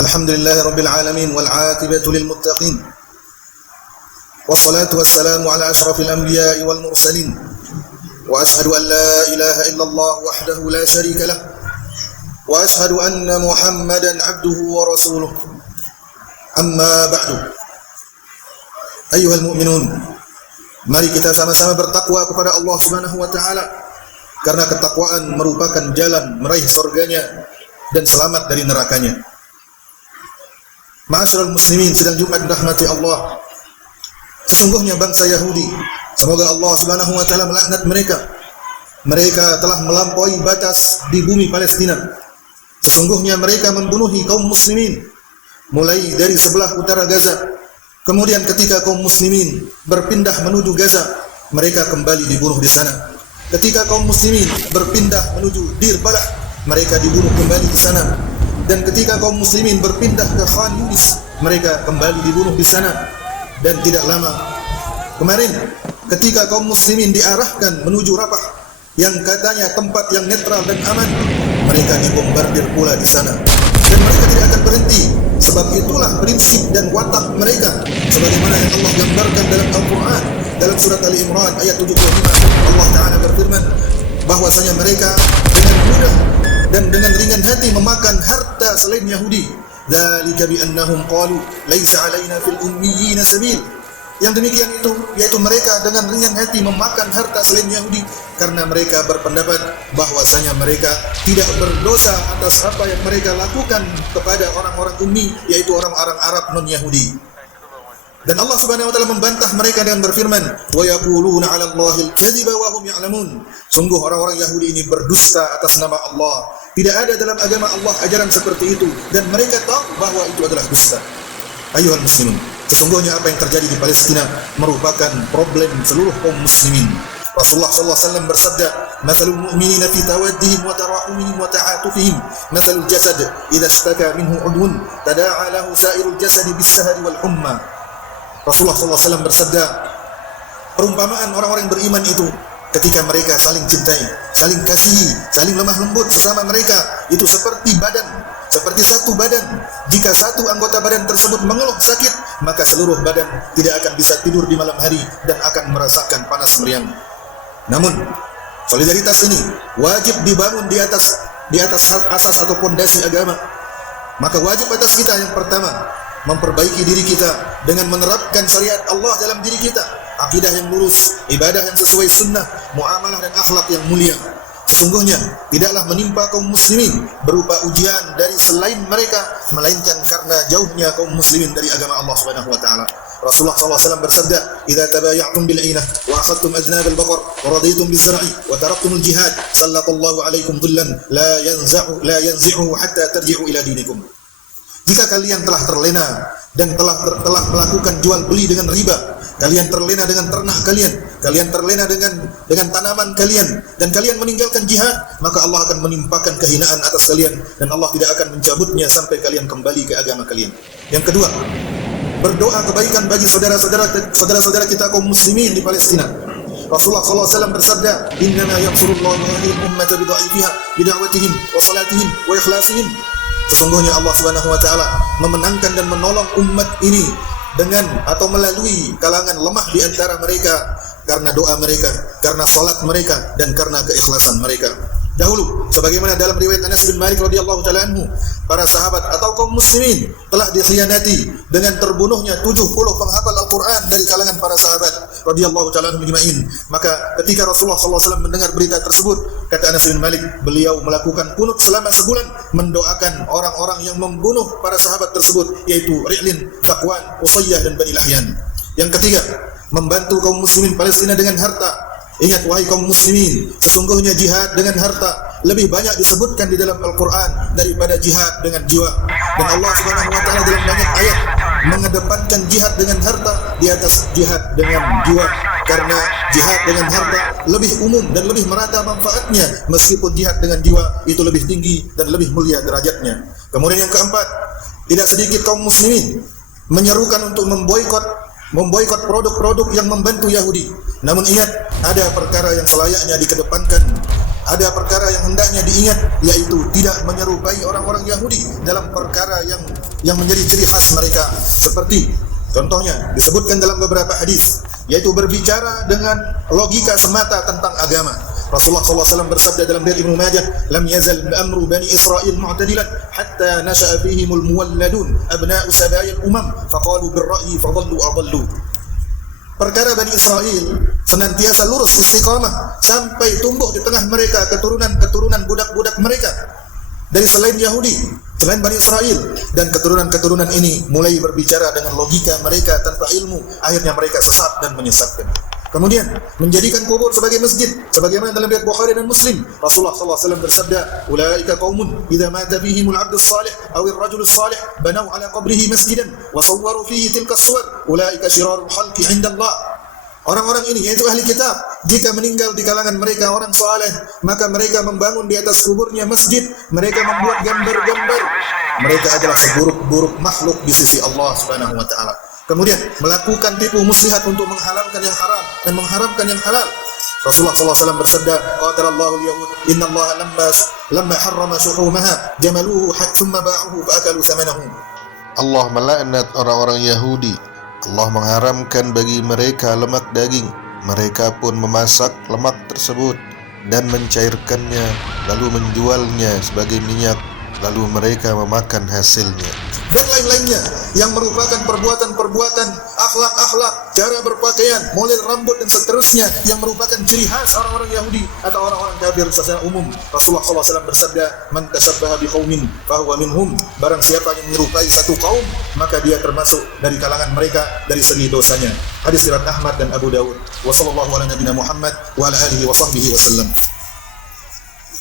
Alhamdulillahi Rabbil Alamin wal aqibatu lil muttaqin. Wassalatu wassalamu ala asyrafil anbiya'i wal mursalin. Wa ashhadu an la ilaha illallah wahdahu la syarika lah. Wa ashhadu anna Muhammadan abduhu wa rasuluh. Amma ba'du. Ayyuhal mu'minun, mari kita sama-sama bertakwa kepada Allah Subhanahu wa taala, karena ketakwaan merupakan jalan meraih surganya dan selamat dari nerakanya. Ma'asyiral muslimin, sidang Jumat dirahmati Allah. Sesungguhnya bangsa Yahudi, semoga Allah Subhanahu wa taala melaknat mereka. Mereka telah melampaui batas di bumi Palestina. Sesungguhnya mereka membunuhi kaum muslimin mulai dari sebelah utara Gaza. Kemudian ketika kaum muslimin berpindah menuju Gaza, mereka kembali dibunuh di sana. Ketika kaum muslimin berpindah menuju Dir Balah, mereka dibunuh kembali di sana. Dan ketika kaum muslimin berpindah ke Khan Yunis, mereka kembali dibunuh di sana. Dan tidak lama kemarin, ketika kaum muslimin diarahkan menuju Rafah, yang katanya tempat yang netral dan aman, mereka dibombardir pula di sana. Dan mereka tidak akan berhenti, sebab itulah prinsip dan watak mereka, sebagaimana yang Allah gambarkan dalam Al-Quran, dalam surat Ali Imran ayat 75. Allah Ta'ala berfirman bahwasanya mereka dengan mudah dan dengan ringan hati memakan harta selain Yahudi. Dzalika bi annahum qalu laisa 'alaina fil ummiyina sabil. Yang demikian itu yaitu mereka dengan ringan hati memakan harta selain Yahudi, karena mereka berpendapat bahwasanya mereka tidak berdosa atas apa yang mereka lakukan kepada orang-orang ummi, yaitu orang-orang Arab non-Yahudi. Dan Allah Subhanahu wa taala membantah mereka dengan berfirman, "Wa yaquluna 'ala Allahil kadhiba wa hum ya'lamun." Sungguh orang-orang Yahudi ini berdusta atas nama Allah. Tidak ada dalam agama Allah ajaran seperti itu, dan mereka tahu bahwa itu adalah dusta. Ayuhal muslimin, sesungguhnya apa yang terjadi di Palestina merupakan problem seluruh kaum muslimin. Rasulullah sallallahu alaihi wasallam bersabda, "Matsalul mu'minina fi tawaddihim wa tarahumihim wa ta'atufihim, matsalul jasad idza ishtaka minhu 'udwun tada'a lahu sa'irul jasadi bis-sahari wal humma." Rasulullah SAW bersabda, perumpamaan orang-orang yang beriman itu ketika mereka saling cintai, saling kasihi, saling lemah lembut sesama mereka, itu seperti satu badan. Jika satu anggota badan tersebut mengeluh sakit, maka seluruh badan tidak akan bisa tidur di malam hari dan akan merasakan panas meriang. Namun, solidaritas ini wajib dibangun di atas asas atau pondasi agama. Maka wajib atas kita yang pertama, memperbaiki diri kita dengan menerapkan syariat Allah dalam diri kita, akidah yang lurus, ibadah yang sesuai sunnah, muamalah dan akhlak yang mulia. Sesungguhnya tidaklah menimpa kaum muslimin berupa ujian dari selain mereka, melainkan karena jauhnya kaum muslimin dari agama Allah Subhanahu wa taala. Rasulullah SAW bersabda, "Idza tabaya'tum bil 'ainah wa akhadtum adnab al-baqar wa raditum biz-zar'i wa taraktum al-jihad, sallallahu 'alaikum dhillan la yanzi'uhu hatta tarji'u ila dinikum." Jika kalian telah terlena dan telah melakukan jual beli dengan riba, kalian terlena dengan ternak kalian terlena dengan tanaman kalian, dan kalian meninggalkan jihad, maka Allah akan menimpakan kehinaan atas kalian, dan Allah tidak akan mencabutnya sampai kalian kembali ke agama kalian. Yang kedua, berdoa kebaikan bagi saudara-saudara kita kaum muslimin di Palestina. Rasulullah SAW bersabda, "Innama yansurullahu hadhihi al-ummata bi dha'ifiha bi da'watihim wa salatihim wa ikhlasihim." Sesungguhnya Allah Subhanahu wa taala memenangkan dan menolong umat ini dengan atau melalui kalangan lemah di antara mereka, karena doa mereka, karena salat mereka, dan karena keikhlasan mereka. Dahulu, sebagaimana dalam riwayat Anas bin Malik radhiyallahu taala anhu, para sahabat atau kaum muslimin telah dikhianati dengan terbunuhnya 70 penghafal Al-Quran dari kalangan para sahabat radhiyallahu taala anhum ajma'in. Maka ketika Rasulullah SAW mendengar berita tersebut, kata Anas bin Malik, beliau melakukan kunut selama sebulan mendoakan orang-orang yang membunuh para sahabat tersebut, yaitu Ri'lin, Zakwan, Usayyah, dan Bani Lahyan. Yang ketiga, membantu kaum muslimin Palestina dengan harta. Ingat wahai kaum muslimin, sesungguhnya jihad dengan harta lebih banyak disebutkan di dalam Al-Quran daripada jihad dengan jiwa. Dan Allah Subhanahu wa taala dalam banyak ayat mengedepankan jihad dengan harta di atas jihad dengan jiwa, karena jihad dengan harta lebih umum dan lebih merata manfaatnya, meskipun jihad dengan jiwa itu lebih tinggi dan lebih mulia derajatnya. Kemudian yang keempat, tidak sedikit kaum muslimin menyerukan untuk memboikot produk-produk yang membantu Yahudi. Namun ingat, ada perkara yang selayaknya dikedepankan, ada perkara yang hendaknya diingat, yaitu tidak menyerupai orang-orang Yahudi dalam perkara yang yang menjadi ciri khas mereka, seperti contohnya disebutkan dalam beberapa hadis, yaitu berbicara dengan logika semata tentang agama. Rasulullah SAW bersabda dalam riwayat Ibnu Majah, "Lam yazal amru bani Israil mu'tadilan hatta nasha'a fihimul muwalladun abna'u sabayil umam faqalu birra'yi fadallu adallu." Perkara Bani Israel senantiasa lurus istiqamah sampai tumbuh di tengah mereka keturunan-keturunan budak-budak mereka dari selain Yahudi, selain Bani Israel, dan keturunan-keturunan ini mulai berbicara dengan logika mereka tanpa ilmu, akhirnya mereka sesat dan menyesatkan. Kemudian menjadikan kubur sebagai masjid, sebagaimana dalam riwayat Bukhari dan Muslim, Rasulullah SAW bersabda, "Ulaika qaumun idza mata bihimul 'abdus salih aw ar-rajulus salih banaw 'ala qabrihi masjidan wa sawwaru fihi tilka as-suwar, ulaika syirarul khalqi 'inda Allah." Orang-orang ini yaitu ahli kitab, jika meninggal di kalangan mereka orang saleh, maka mereka membangun di atas kuburnya masjid, mereka membuat gambar-gambar. Mereka adalah seburuk-buruk makhluk di sisi Allah Subhanahu wa taala. Kemudian melakukan tipu muslihat untuk menghalalkan yang haram dan mengharamkan yang halal. Rasulullah SAW bersabda, "Qatalallahu al-yahud, inna Allah lamma harrama shuhumaha jamaluhu thumma ba'uhu fa akalu thamanahu." Allah melaknat orang-orang Yahudi. Allah mengharamkan bagi mereka lemak daging. Mereka pun memasak lemak tersebut dan mencairkannya, lalu menjualnya sebagai minyak, lalu mereka memakan hasilnya. Dan lain-lainnya yang merupakan perbuatan-perbuatan, akhlak-akhlak, cara berpakaian, model rambut dan seterusnya yang merupakan ciri khas orang-orang Yahudi atau orang-orang kafir secara umum. Rasulullah SAW bersabda, "Man tashabbaha biqaumin fahuwa minhum." Barang siapa yang menyerupai satu kaum, maka dia termasuk dari kalangan mereka dari segi dosanya. Hadis riwayat Ahmad dan Abu Dawud. Wassallallahu ala nabiyina Muhammad wa ala alihi wa sahbihi wasallam.